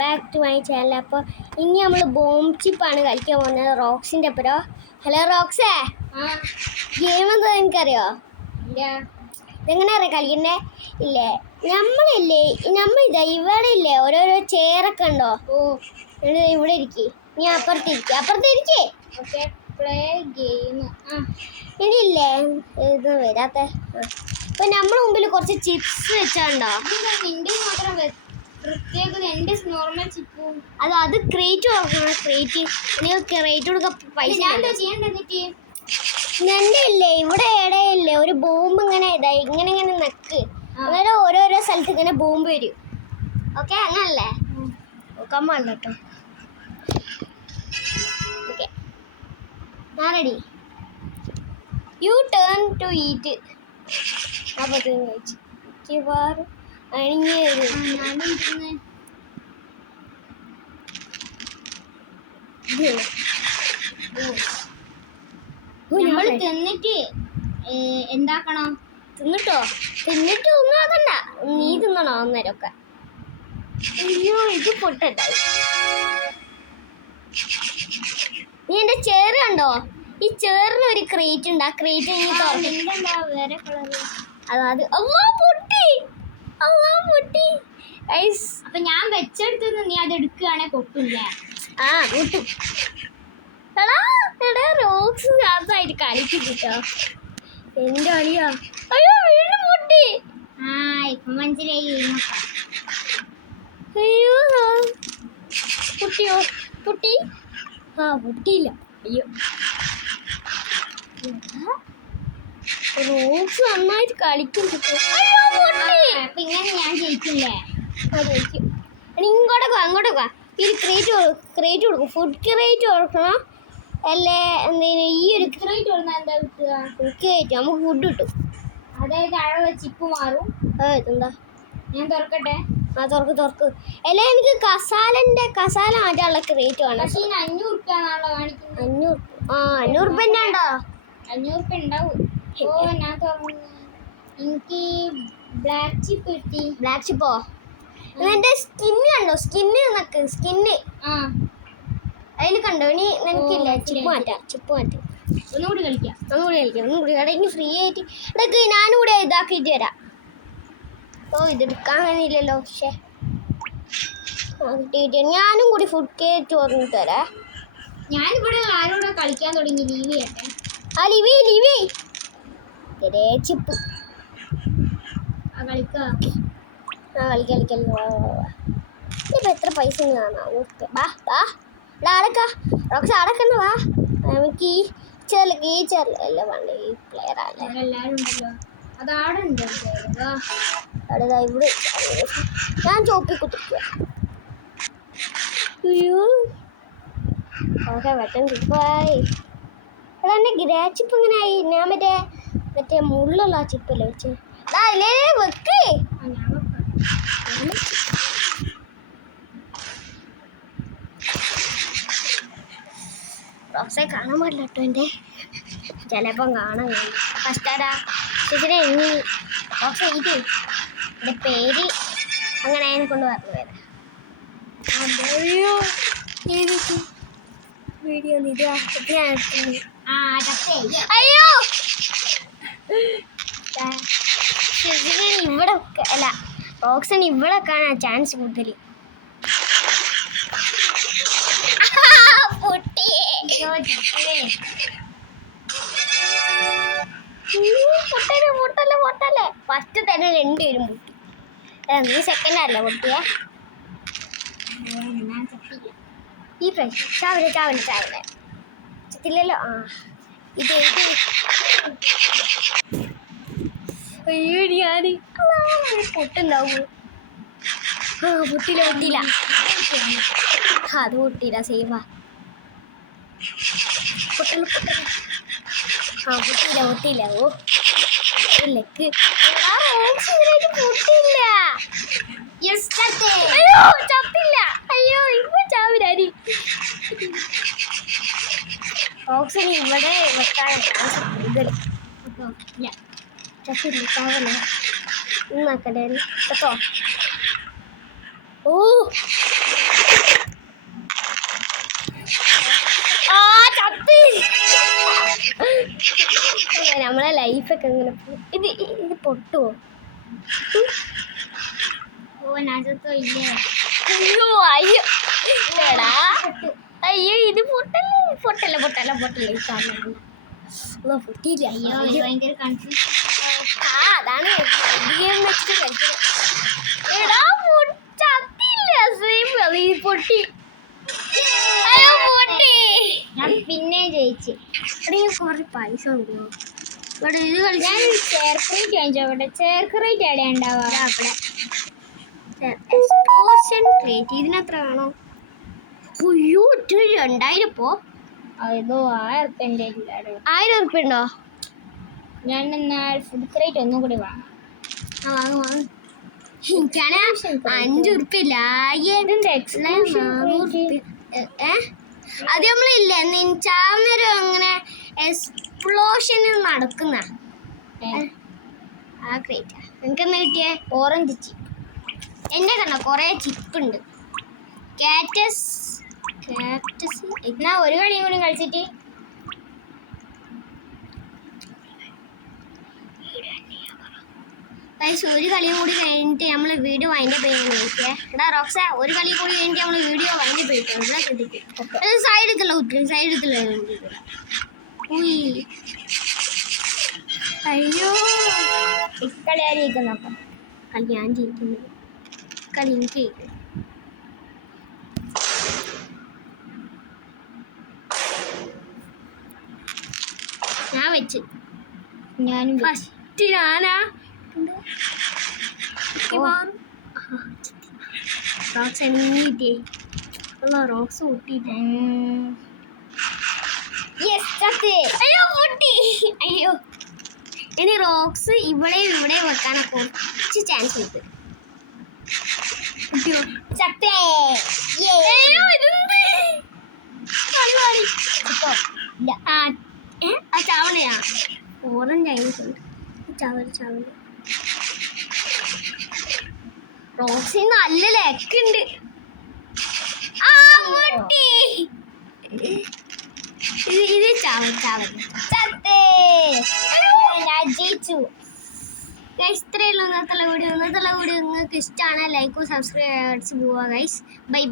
Back to my channel. അപ്പോൾ ഇനി നമ്മൾ ബോംബ് ചിപ്പാണ് കളിക്കാൻ പോകുന്നത് റോക്സിൻ്റെ അപ്പുറം. ഹലോ റോക്സേ, ഗെയിം എന്താ എനിക്കറിയോ? ഇതെങ്ങനെ അറിയാം കളിക്കണ്ടേ? ഇല്ലേ നമ്മളിതാ ഇവിടെ ഇല്ലേ ഓരോരോ ചെയറൊക്കെ ഉണ്ടോ? ഇവിടെ ഇരിക്കേ, നീ അപ്പുറത്തിരിക്കേ. Okay, play game. ഇടിയില്ലേ ഇത് വരാത്ത. ഇപ്പം നമ്മുടെ മുമ്പിൽ കുറച്ച് ചിപ്സ് വെച്ചാണ്ടോ? നിന്റെ മാത്രം നോർമൽ ചിപ്പും അത് ക്രേറ്റ് കൊടുക്കണം. ക്രേറ്റ് കൊടുക്കാൻ പൈസ എന്റെ ഇല്ലേ ഇവിടെ ഇടയില്ലേ ഒരു ബോംബ് ഇങ്ങനെ ഇങ്ങനെ നക്ക് അങ്ങനെ ഓരോരോ സ്ഥലത്ത് ഇങ്ങനെ ബോംബ് വരും. ഓക്കെ, അങ്ങനല്ലേ? നോക്കാൻ പാടില്ല കേട്ടോ. ഓക്കെ, ഞാൻ ready. You turn to eat. അപ്പോൾ അണിഞ്ഞ് നമ്മള് തിന്നിട്ട് എന്താക്കണം? തിന്നിട്ട് ഒന്നും ആക്കണ്ട, നീ തിന്നണോ അന്നേരമൊക്കെ? അയ്യോ, ഇത് പൊട്ടുണ്ടാവും. നീ എന്റെ ചേറ് കണ്ടോ? ഈ ചേറിന് ഒരു ക്രേറ്റ് ഉണ്ട്. ആ ക്രേറ്റ് നീ വേറെ കളറ് പൊട്ടി. അപ്പൊ ഞാൻ വെച്ചെടുത്ത് നീ അത് എടുക്കുകയാണെ പൊട്ടില്ല. പൊട്ടും. റോക്സ് അതായിട്ട് കളിക്കിട്ടോ എന്റെ അളിയാ. അയ്യോ, വീണ്ടും പൊട്ടി. ഇപ്പൊ മനസ്സിലായി. അയ്യോ, പൊട്ടിയോ? പൊട്ടിയില്ല. അയ്യോ, റോക്സ് നന്നായിട്ട് കളിക്കും. അപ്പൊ ഇങ്ങനെ ഞാൻ ജയിക്കില്ലേ? ജയിക്കും. അങ്ങോട്ടൊക്കെ ഈ ക്രേറ്റ് കൊടുക്കും. ഫുഡ് ക്രേറ്റ് കൊടുക്കണം. അല്ലേ എന്തേലും ഈ ഒരു ക്രേറ്റ് കൊടുത്താൽ എന്താ കിട്ടുക? ക്രേറ്റ് നമുക്ക് ഫുഡ് കിട്ടും. അതായത് അവിടെ ചിപ്പ് മാറും. എന്താ? ഞാൻ തുറക്കട്ടെ? തുറക്ക്. അല്ലേ എനിക്ക് കസാല മാറ്റാനുള്ള ക്രേറ്റ് വേണം. പക്ഷേ 500 റുപ്യാണല്ലോ കാണിക്കുന്നത്. 500 റുപ്യ ഉണ്ടോ? 500 റുപ്യ ഉണ്ടാവും. ഞാൻ തുറന്നു. എനിക്ക് ബ്ലാക്ക് ചിപ്പ് കിട്ടി. ബ്ലാക്ക് ചിപ്പോ? എന്റെ സ്കിന്ന് കണ്ടോ? സ്കിന്ന് അതിൽ കണ്ടോ? ഇനി നിനക്കില്ല. ചിപ്പ് മാറ്റാം. ഒന്നുകൂടി കളിക്കാം. ഇനി ഫ്രീ ആയിട്ട് ഇടയ്ക്ക് ഞാനും കൂടെ ഇതാക്കിയിട്ട് വരാം. ഇതെടുക്കാൻ കഴിയില്ലല്ലോ. പക്ഷേ ഞാനും കൂടി ഫുഡ് കേറ്റ് പറഞ്ഞിട്ട് വരാം. ഞാനിവിടെ ആരോടെ കളിക്കാൻ തുടങ്ങി. ലീവ് ചെയ്യട്ടെ. ലിവി ചിപ്പ് കളിക്കാം. ഇപ്പം എത്ര പൈസ അടക്കണ്ട. വാ, നമുക്ക് ഈ ചെറിയല്ല വേണ്ട. ഈ പ്ലെയർ ആണ്. എല്ലാവരും ഉണ്ടല്ലോ. അതാടുണ്ട് ഇവിടെ. ഞാൻ ചോപ്പി കുത്തിക്കുക. അയ്യോ, ഓക്കെ, വെട്ടം ചിപ്പായി. എന്നെ ഗ്രേ ചിപ്പ് ഇങ്ങനെ ആയി. ഞാൻ മറ്റേ മുള്ളുള്ള ആ ചിപ്പല്ലേ വെച്ച് വെക്ക്. റോക്സെ കാണാൻ പാടില്ല കേട്ടോ. എൻ്റെ ചിലപ്പം കാണാൻ ഫസ്റ്റാടാ ചേച്ചിനെ. ഇനി റോക്സെ എൻ്റെ പേര് അങ്ങനെ അതിനെ കൊണ്ട് പറഞ്ഞു വരാം. വീഡിയോ അയ്യോ, ഇവിടെ അല്ല, റോക്സിന് ഇവിടെ കാണാൻ ചാൻസ് കൂടുതൽ. പൊട്ടല്ലേ. ഫസ്റ്റ് തന്നെ 2 പേരും പൊട്ടി. നീ സെക്കൻഡ് അല്ല പൊട്ടിയേ. ഈ ചാവിലെ ചത്തില്ലല്ലോ. ഇത് അയ്യോ, ഞാൻ പൊട്ടുണ്ടാവൂ. പൊട്ടില്ല. അത് പൊട്ടിയില്ല. സേവാ. പൊട്ടിയില്ല. ഓ ലക്ക്. പൊട്ടില്ല. അയ്യോ, ചത്തില്ല. അയ്യോ, ഇപ്പൊ ചാവിലാരി. ഓക്സിജൻ ഇവിടെ വെക്കാൻ കൂടുതൽ. ചത്തില്ല. ചാവല്ലേ? കേട്ടോ. ഓ ആ ചത്ത്. നമ്മളെ ലൈഫൊക്കെ ഇങ്ങനെ ഇത് ഇത് പൊട്ടുവോ? ഓ ഞാൻ ചത്തോ ഇല്ലേ? അയ്യോ അയ്യോ എടാ അയ്യോ ഇത് പൊട്ടല്ലേ പൊട്ടിയില്ല. അയ്യോ ഇത് ഭയങ്കര കൺഫ്യൂഷൻ. ആ അതാണ് ഗെയിം വെച്ചിട്ട് കളിക്കുന്നത്. എടാ ചത്തില്ല പൊട്ടി. അയ്യോ പൊട്ടി. ഞാൻ പിന്നെ ജയിച്ചു. എടാ ഞാൻ കുറച്ച് പൈസ കൊടുക്കുമോ? ഇവിടെ ഇത് ഞാൻ കളിച്ചാൽ ചേർക്രേറ്റ് വാങ്ങിച്ചോട്ടെ. ചേർക്രേറ്റ് എവിടെ ഉണ്ടാവുക? അവിടെ എക്സ്പ്ലോഷൻ ക്രിയേറ്റ് ഇതിനെത്ര വേണോ? അയ്യോ 2000 ഇപ്പോ. അതോ 1000 ഇല്ലാടോ. 1000 ഉറുപ്പ്യ ഉണ്ടോ? ഞാൻ എന്നാൽ ഫുഡ് ക്രേറ്റ് ഒന്നും കൂടി വാങ്ങാം. ആ വാങ്ങ്. എനിക്കാണ് 5 ഉറുപ്പ്യ ഇല്ല. ഇതെന്താ എക്സ്പ്ലോഷൻ അത് നമ്മളില്ലേ ചാവുന്നൊരു അങ്ങനെ എക്സ്പ്ലോഷൻ നടക്കുന്ന ആ ക്രേറ്റാ. എനിക്കെന്താ കിട്ടിയേ? Orange chip. എന്നെ കണ്ടോ കൊറേ ചിപ്പ് ഉണ്ട്. കാറ്റസ് എന്നാ ഒരു കളിയും കൂടി കളിച്ചിട്ട് ഒരു കളിയും കൂടി കഴിഞ്ഞിട്ട് നമ്മൾ വീഡിയോ വൈൻഡ് ചെയ്യാൻ നോക്കിയേ. എടാ റോക്സ ഒരു കളിയും കൂടി കഴിഞ്ഞിട്ട് നമ്മൾ വീഡിയോ വൈൻഡ് ചെയ്തിട്ടുണ്ട്. സൈഡത്തുള്ള കുട്ടി സൈഡത്തുള്ള അയ്യോ കളി ആയിരിക്കും നോക്കാം. കളി ഞാൻ ജയിക്കുന്നു. കളി എനിക്ക് ജയിക്കും. ഞാൻ വെച്ച് ഞാനും ഫസ്റ്റ് ഞാനാ റോക്സ് എണീറ്റേ റോക്സ് പൊട്ടിട്ടേ. അയ്യോ പൊട്ടി. അയ്യോ ഇനി റോക്സ് ഇവിടെയും വെക്കാനൊക്കെ കുറച്ച് ചാൻസ് ഉണ്ട്. ചത്തേ. അയ്യോ ഇതെന്ത് ആ ചാവലയാ ഓറഞ്ച് ആയിട്ടുണ്ട്. ചാവല് റോക്സി നല്ല ലെക്കുണ്ട്. ആ പൊട്ടി. ഇത് ചാവൽ ചത്തേ. ഞാൻ ജയിച്ചു. ഇത്രയുള്ള ഇന്നത്തെ വീഡിയോ നിങ്ങൾക്ക് ഇഷ്ടമാണ് ലൈക്കും സബ്സ്ക്രൈബ് അടിച്ച് പോവുക ഗൈസ്. ബൈ